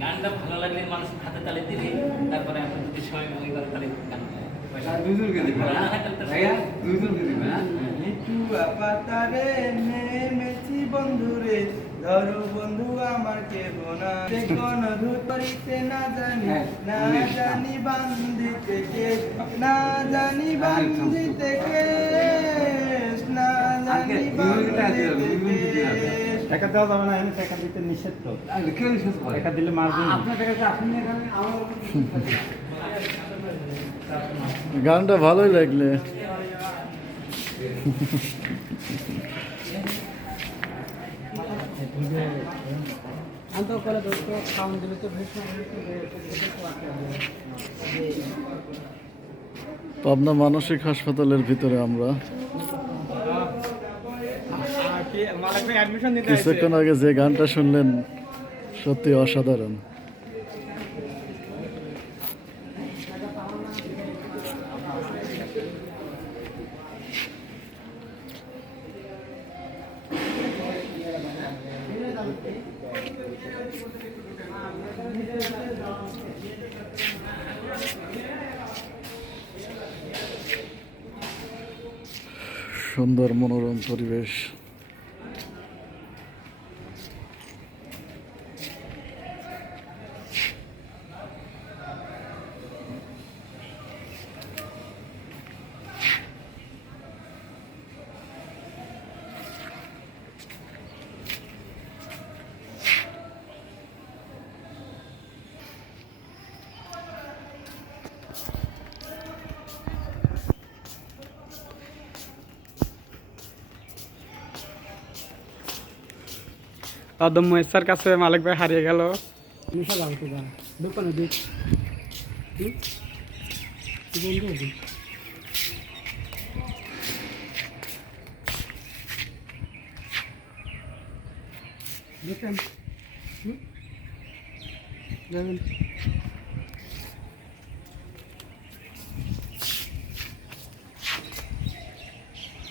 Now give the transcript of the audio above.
গানটা ভালো লাগলে মানুষ হাতে তালে দিলে তারপরে আমরা যদি সময় ওই করে তালে গান নেমেছি বন্ধুরে ধরো বন্ধু আমার কেহ না কোন ধুতরিতে না জানি বান্ধিতে কে না জানি বান্ধিতে কে না জানি টাকা দেওয়া যাবে না, এনে টাকা দিতে নিষেধ তো। টাকা দিলে মারবেন। গানটা ভালোই লাগলে। পাবনা মানসিক হাসপাতালের ভিতরে আমরা কিছুক্ষণ আগে যে গানটা শুনলেন সত্যি অসাধারণ। সুন্দর মনোরম পরিবেশ। মহেশার কাছে মালিক ভাই হারিয়ে গেল। দেখেন